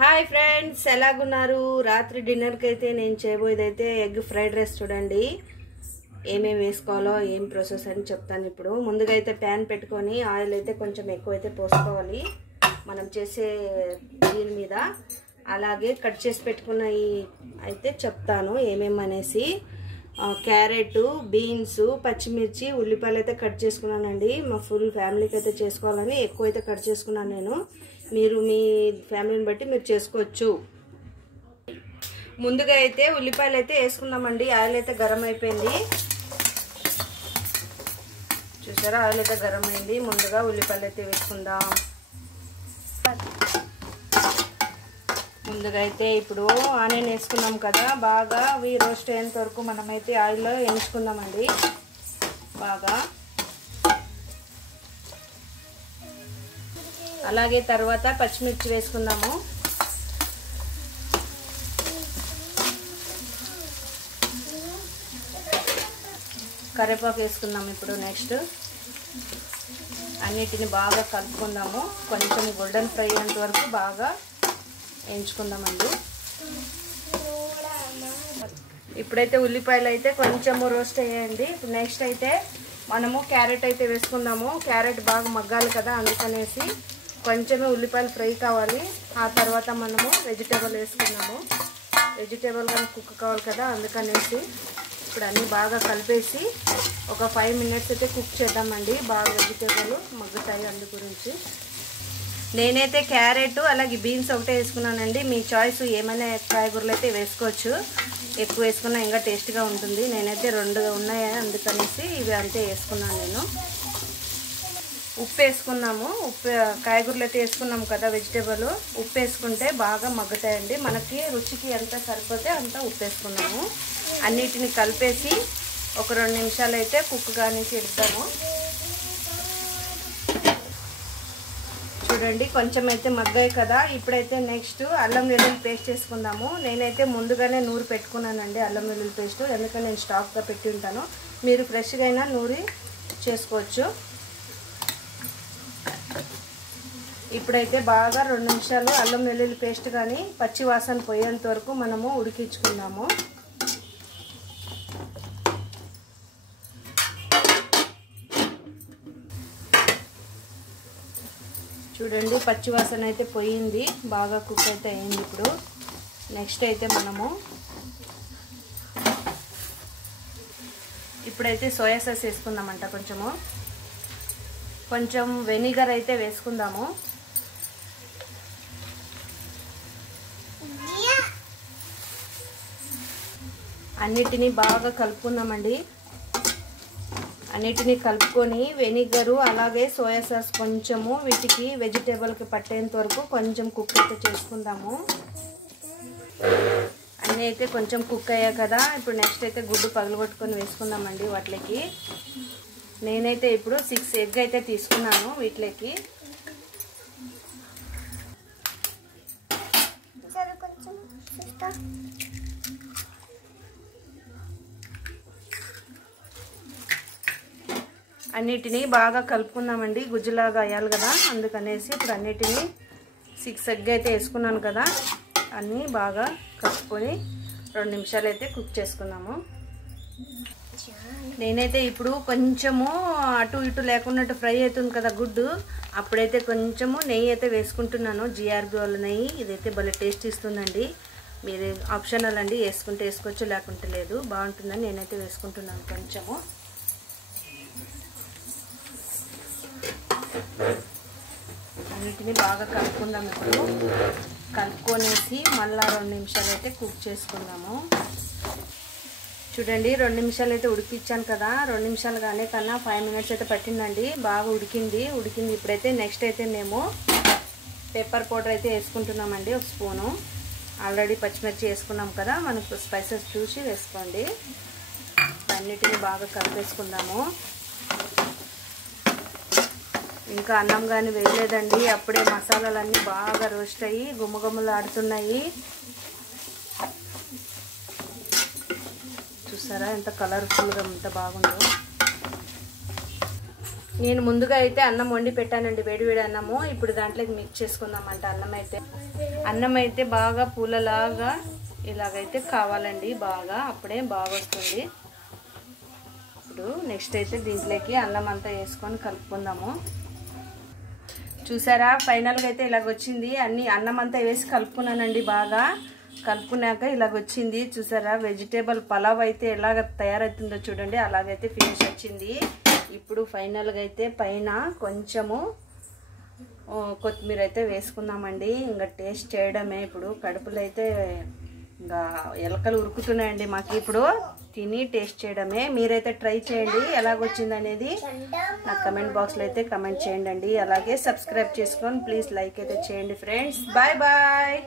Hi friends, ఎలాగున్నారు? రాత్రి డిన్నర్కి అయితే నేను చేయబోయేది అయితే ఎగ్ ఫ్రైడ్ రైస్. చూడండి ఏమేమి వేసుకోవాలో ఏం ప్రాసెస్ అని చెప్తాను. ఇప్పుడు ముందుగా అయితే ప్యాన్ పెట్టుకొని ఆయిల్ అయితే కొంచెం ఎక్కువ అయితే పోసుకోవాలి మనం చేసే దీని మీద. అలాగే కట్ చేసి పెట్టుకున్న అయితే చెప్తాను ఏమేమి అనేసి. క్యారెట్, బీన్స్, పచ్చిమిర్చి, ఉల్లిపాయలు అయితే కట్ చేసుకున్నానండి. మా ఫుల్ ఫ్యామిలీకి అయితే చేసుకోవాలని ఎక్కువ అయితే కట్ చేసుకున్నాను నేను. మీరు మీ ఫ్యామిలీని బట్టి మీరు చేసుకోవచ్చు. ముందుగా అయితే ఉల్లిపాయలు అయితే వేసుకున్నామండి. ఆయిల్ అయితే గరం అయిపోయింది, చూసారా? ఆయిల్ అయితే గరం అయింది. ముందుగా ఉల్లిపాయలు అయితే వేసుకుందాం. ముందుగా అయితే ఇప్పుడు ఆనియన్ వేసుకున్నాం కదా, బాగా అవి రోస్ట్ అయ్యేంత వరకు మనమైతే ఆయిల్లో వేయించుకుందామండి బాగా. అలాగే తర్వాత పచ్చిమిర్చి వేసుకుందాము. కరివేపాకు వేసుకుందాము. ఇప్పుడు నెక్స్ట్ అన్నిటిని బాగా కలుపుకుందాము. కొంచెం గోల్డెన్ ఫ్రై అయ్యేంత వరకు బాగా వేయించుకుందామండి. ఇప్పుడైతే ఉల్లిపాయలు అయితే కొంచెము రోస్ట్ అయ్యాయండి. ఇప్పుడు నెక్స్ట్ అయితే మనము క్యారెట్ అయితే వేసుకుందాము. క్యారెట్ బాగా మగ్గాలి కదా, అందుకనేసి కొంచెమే ఉల్లిపాయలు ఫ్రై కావాలి. ఆ తర్వాత మనము వెజిటేబుల్ వేసుకున్నాము. వెజిటేబుల్ కానీ కుక్ కావాలి కదా, అందుకనేసి ఇప్పుడు అన్నీ బాగా కలిపేసి ఒక 5 minutes అయితే కుక్ చేద్దామండి. బాగా వెజిటేబుల్ మగ్గుతాయి, అందు గురించి. నేనైతే క్యారెట్ అలాగే బీన్స్ ఒకటే వేసుకున్నానండి. మీ చాయిస్, ఏమైనా కాయగూరలు అయితే వేసుకోవచ్చు. ఎక్కువ వేసుకున్నా ఇంకా టేస్ట్గా ఉంటుంది. నేనైతే 2 ఉన్నాయి, అందుకనేసి ఇవి అంతే వేసుకున్నాను నేను. ఉప్పు వేసుకున్నాము. ఉప్పు కాయగూరలు అయితే వేసుకున్నాము కదా, వెజిటేబుల్ ఉప్పు వేసుకుంటే బాగా మగ్గుతాయండి. మనకి రుచికి ఎంత సరిపోతే అంత ఉప్పు వేసుకున్నాము. అన్నిటిని కలిపేసి ఒక 2 నిమిషాలు అయితే కుక్ కానీ ఇద్దాము. చూడండి కొంచెం అయితే మగ్గాయి కదా. ఇప్పుడైతే నెక్స్ట్ అల్లం వెల్లుల్లి పేస్ట్ చేసుకుందాము. నేనైతే ముందుగానే నూరి పెట్టుకున్నానండి అల్లం వెల్లుల్లి పేస్ట్, ఎందుకంటే నేను స్టాక్గా పెట్టి ఉంటాను. మీరు ఫ్రెష్గా అయినా నూరి చేసుకోవచ్చు. ఇప్పుడైతే బాగా 2 నిమిషాలు అల్లం వెల్లుల్లి పేస్ట్ కానీ పచ్చి వాసన పోయేంత వరకు మనము ఉడికించుకుందాము. చూడండి పచ్చి వాసన అయితే పోయింది, బాగా కుక్ అయితే అయింది. ఇప్పుడు నెక్స్ట్ అయితే మనము ఇప్పుడైతే సోయా సాస్ వేసుకుందామంట. కొంచెం వెనిగర్ అయితే వేసుకుందాము. అన్నిటినీ బాగా కలుపుకుందామండి. అన్నిటినీ కలుపుకొని వెనిగరు అలాగే సోయా సాస్ కొంచెము వీటికి వెజిటేబుల్కి పట్టేంత వరకు కొంచెం కుక్ అయితే చేసుకుందాము. అన్నీ అయితే కొంచెం కుక్ అయ్యాయి కదా. ఇప్పుడు నెక్స్ట్ అయితే గుడ్డు పగలగొట్టుకొని వేసుకుందామండి వాటికి. నేనైతే ఇప్పుడు 6 ఎగ్ అయితే తీసుకున్నాను వీటికి. అన్నిటినీ బాగా కలుపుకుందామండి, గుజ్జులాగా అయ్యాలి కదా, అందుకనేసి ఇప్పుడు అన్నిటినీ 6 ఎగ్ అయితే వేసుకున్నాను కదా, అన్నీ బాగా కలుపుకొని 2 నిమిషాలు అయితే కుక్ చేసుకున్నాము. నేనైతే ఇప్పుడు కొంచెము అటు ఇటు లేకున్నట్టు ఫ్రై అవుతుంది కదా గుడ్డు, అప్పుడైతే కొంచెము నెయ్యి అయితే వేసుకుంటున్నాను. జిఆర్బి వాళ్ళ నెయ్యి, ఇదైతే భలే టేస్ట్ ఇస్తుందండి. మీరు ఆప్షనల్ అండి, వేసుకుంటే వేసుకోవచ్చు, లేకుంటే లేదు, బాగుంటుందని నేనైతే వేసుకుంటున్నాను కొంచెము. అన్నిటిని బాగా కలుపుకుందాం. ఇప్పుడు కలుపుకొనేసి మళ్ళీ 2 నిమిషాలు అయితే కుక్ చేసుకుందాము. చూడండి 2 నిమిషాలు అయితే ఉడికించాను కదా, 2 నిమిషాలు కానీ కన్నా 5 minutes అయితే పట్టిందండి. బాగా ఉడికింది. ఇప్పుడైతే నెక్స్ట్ అయితే మేము పెప్పర్ పౌడర్ అయితే వేసుకుంటున్నామండి, 1 స్పూను. ఆల్రెడీ పచ్చిమిర్చి వేసుకున్నాం కదా, మనకు స్పైసెస్ చూసి వేసుకోండి. అన్నిటిని బాగా కలిపేసుకుందాము. ఇంకా అన్నం కానీ వేయలేదండి, అప్పుడే మసాలాలన్నీ బాగా రోస్ట్ అయ్యి గుమ్మగుమ్మలు ఆడుతున్నాయి. చూసారా ఎంత కలర్ఫుల్గా ఎంత బాగుందో. నేను ముందుగా అయితే అన్నం వండి పెట్టానండి, వేడివేడి అన్నము. ఇప్పుడు దాంట్లోకి మిక్స్ చేసుకుందామంట. అన్నం అయితే బాగా పూలలాగా ఇలాగైతే కావాలండి, బాగా అప్పుడే బాగా వస్తుంది. ఇప్పుడు నెక్స్ట్ అయితే దీంట్లోకి అన్నం అంతా వేసుకొని కలుపుకుందాము. చూసారా ఫైనల్గా అయితే ఇలాగొచ్చింది. అన్నం అంతా వేసి కలుపుకున్నానండి. బాగా కలుపుకున్నాక ఇలాగొచ్చింది. చూసారా వెజిటేబుల్ పలావ్ అయితే ఎలాగ తయారవుతుందో చూడండి, అలాగైతే ఫినిష్ వచ్చింది. ఇప్పుడు ఫైనల్గా అయితే పైన కొంచెము కొత్తిమీర అయితే వేసుకుందామండి. ఇంకా టేస్ట్ చేయడమే. ఇప్పుడు కడుపులో అయితే ఇంకా ఎలకలు ఉరుకుతున్నాయండి మాకు. ఇప్పుడు తిని టేస్ట్ చేయడమే. మీరైతే ట్రై చేయండి ఎలాగొచ్చింది అనేది నాకు కమెంట్ బాక్స్లో అయితే కమెంట్ చేయండి. అలాగే సబ్స్క్రైబ్ చేసుకొని ప్లీజ్ లైక్ అయితే చేయండి ఫ్రెండ్స్. Bye bye.